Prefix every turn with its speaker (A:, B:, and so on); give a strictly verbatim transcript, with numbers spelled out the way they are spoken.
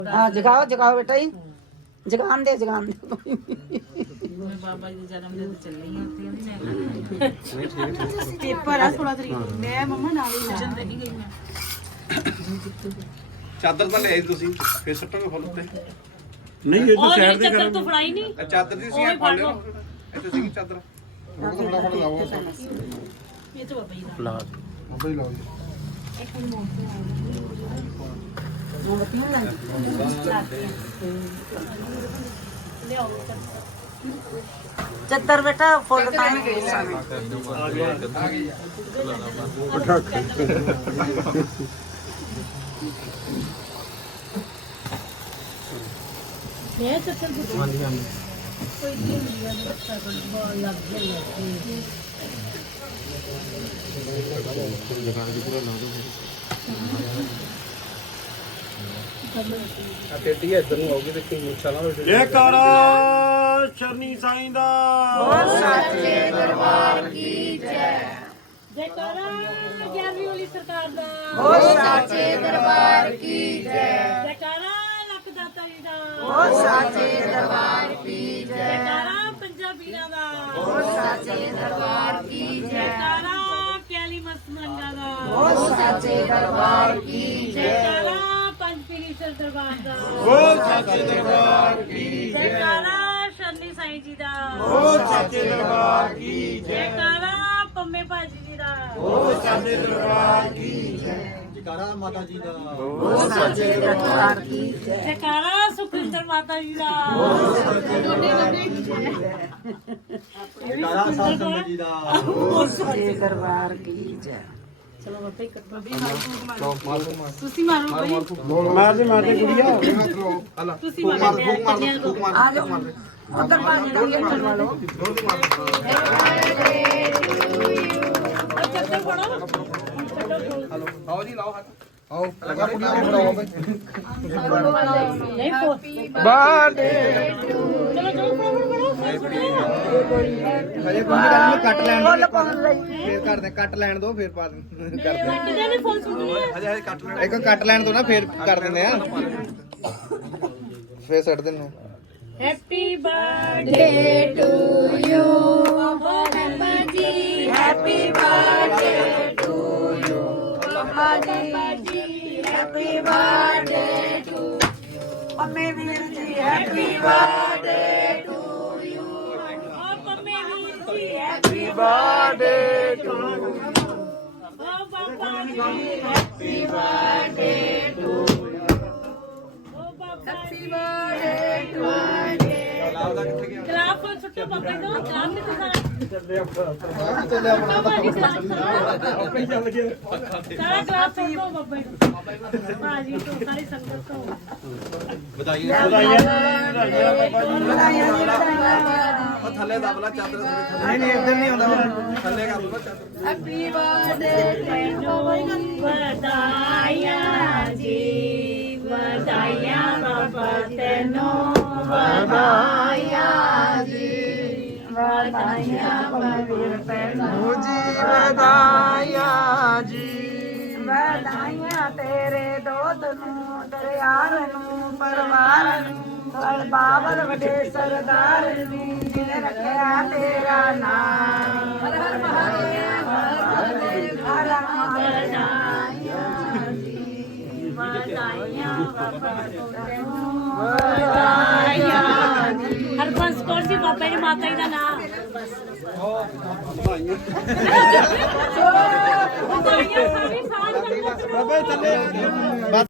A: हाँ जगाओ जगाओ बेटा ही जगान दे जगान दे
B: बाबा जी जन्म दिन चलनी होती है
C: पेपर है सोलह तरीक मैं मम्मा नाल ही
B: जन्म नहीं गई मैं
D: ਚਾਦਰ ਤਾਂ ਲੈ ਆਈ ਤੁਸੀਂ ਫੇਰ ਸੱਟੋਗੇ ਫੁੱਲ ਉੱਤੇ
E: ਨਹੀਂ ਇਹ ਤਾਂ
B: और
E: ਸਾਈਡ ਤੇ
B: चक्कर
E: ਕਰਾਂ
B: तो फड़ाई नहीं
D: ਇਹ ਚਾਦਰ ਦੀ ਸੀ
B: ਉਹ
D: ਆ
B: ਹੀ
D: ਫੜ
B: ਫੜ
D: ਲਿਓ
B: ਲਓ।
D: ਇੱਥੇ ਸੀਗੀ ਚਾਦਰ ਫਟਾਫਟ ਲਾਓ
B: ये तो बाबा जी दा
D: ਬਾਬਾ ਹੀ ਲਾਓ ਜੀ
A: चद्दर बेटा फुल टाइम
B: मैं चक्कर कोई दिन लिया लग गया
D: ਆ ਟੇਡੀ ਇੱਧਰ ਨੂੰ ਆਉਗੀ ਤੇ ਕਿੰਨੀ ਮੁੱਛਾਂ ਨਾਲ
E: ਇਹ ਕਰ ਸ਼ਰਨੀ ਸਾਈਂ ਦਾ
B: जयकारा ग्यारहवीं वाली सरकार दा
A: हो साचे दरबार की जय
B: जयकारा लखदाता जी दा
A: हो साचे दरबार की जय
B: जयकारा पंजाबीरा दा
A: हो साचे दरबार की जय
B: जयकारा क्याली मस्तमंगा दा
A: हो साचे दरबार की जय
B: जयकारा पंचपीरीश्वर दरबार दा
E: ਹੋ ਸਾਚੇ ਦਰਬਾਰ ਕੀ
B: जयकारा शरनी साईं जी दा
E: ਹੋ ਸਾਚੇ ਦਰਬਾਰ ਕੀ
B: जयकारा पंमे भाजी जी दा
E: ਹੋ ਸਾਚੇ ਦਰਬਾਰ ਕੀ
D: ਜਕਾਰਾ ਮਾਤਾ ਜੀ ਦਾ
A: हो साचे दरबार की जय
B: जयकारा सुखविंदर माता जी दा
D: ਜਕਾਰਾ ਸਾਧ ਜੀ ਦਾ
A: हो साचे दरबार की जय
B: चलो बाबा एक
C: ਤੁਸੀਂ ਮਾਰੋ ਬਈ
E: ਮਾਰ ਦੇ ਮਾਰ ਦੇ ਕੁੜੀਆ
B: तुसी मारो कन्या को
A: आ जाओ उधर पानी डालिए चलवा लो
B: और चक्कर पड़ो
D: ਆਓ ਜੀ ਲਾਓ ਹੱਥ ਆਓ ਲਗਾ ਕੁੜੀਆਂ ਨੂੰ ਫੜਾਓ ਬਈ
B: नहीं फो
D: ਬਰਥਡੇ
B: चलो चलो फटाफट
D: ਹਜੇ ਕੋਈ ਗੱਲ ਨਹੀਂ ਕੱਟ ਲੈਣ
A: फुल पाउन लई
D: ਫੇਰ ਕਰਦੇ ਕੱਟ ਲੈਣ ਦੋ ਫੇਰ ਪਾ ਕਰਦੇ
B: फटाफट ने फुल सुनी है
D: ਹਜੇ ਹਜੇ ਕੱਟ ਲੈਣ ਇੱਕ ਕੱਟ ਲੈਣ ਦੋ ਨਾ ਫੇਰ ਕਰ ਦਿੰਦੇ ਆ ਫੇਰ ਛੱਡ ਦਿੰਦੇ ਆ
B: हैप्पी बर्थडे टू यू बाबा जी
A: हैप्पी बर्थडे टू यू मम्मा जी हैप्पी बर्थडे टू मम्मी वीर जी हैप्पी बर्थडे टू यू
B: और पम्मे वीर जी
A: हैप्पी बर्थडे टू
B: ओ बाबा जी हैप्पी बर्थडे टू ओ बाबा जी बर्थडे टू गलाब फुल सुट्टो बाबा दो गलाब में तो सारा बाबा जी गलाब सारा गलाब सुट्टो बाबा बाजी तो सारी संगत को
D: ਵਧਾਈਆਂ
E: ਵਧਾਈਆਂ ਵਧਾਈਆਂ ਬਾਬਾ ਜੀ
D: ਉਹ ਥੱਲੇ ਦਬਲਾ ਚਾਦਰ ਨਹੀਂ ਨਹੀਂ ਇੱਧਰ ਨਹੀਂ ਆਉਂਦਾ ਥੱਲੇ ਕਰ ਲਓ ਚਾਦਰ
A: हैप्पी बर्थडे
B: ਵਧਾਈਆਂ ਜੀ ਵਧਾਈਆਂ ਬਾਬਾ ਤੈਨੂੰ
A: ਵਧਾਈਆਂ ਜੀ ਵਧਾਈਆਂ ਬਵੀਰ ਤੈਨੂੰ ਜੀ ਵਧਾਈਆਂ ਜੀ ਵਧਾਈਆਂ ਤੇਰੇ ਦੋਤ ਨੂੰ ਦਰਿਆਰ ਨੂੰ ਪਰਵਾਰ ਨੂੰ ਹਰ ਬਾਬਲ ਵੱਡੇ ਸਰਦਾਰ ਨੂੰ ਜਿਨੇ ਰੱਖਿਆ ਤੇਰਾ ਨਾਮ ਹਰ ਹਰ ਮਹਾਦੇਵ ਹਰ ਮਹਾਦੇਵ ਹਰ ਹਰ ਮਹਾਦੇਵ ਜੀ
B: ਵਧਾਈਆਂ ਬਾਬਾ ਤੈਨੂੰ ਵਧਾਈਆਂ ਹਰਬੰਸ ਕੌਰ ਜੀ ਬਾਬਾ ਜੀ ਮਾਤਾ ਜੀ ਦਾ ਨਾਮ ਵਧਾਈਆਂ ਸਾਰੀ ਸਾਲ
D: ਬਾਬਾ ਥੱਲੇ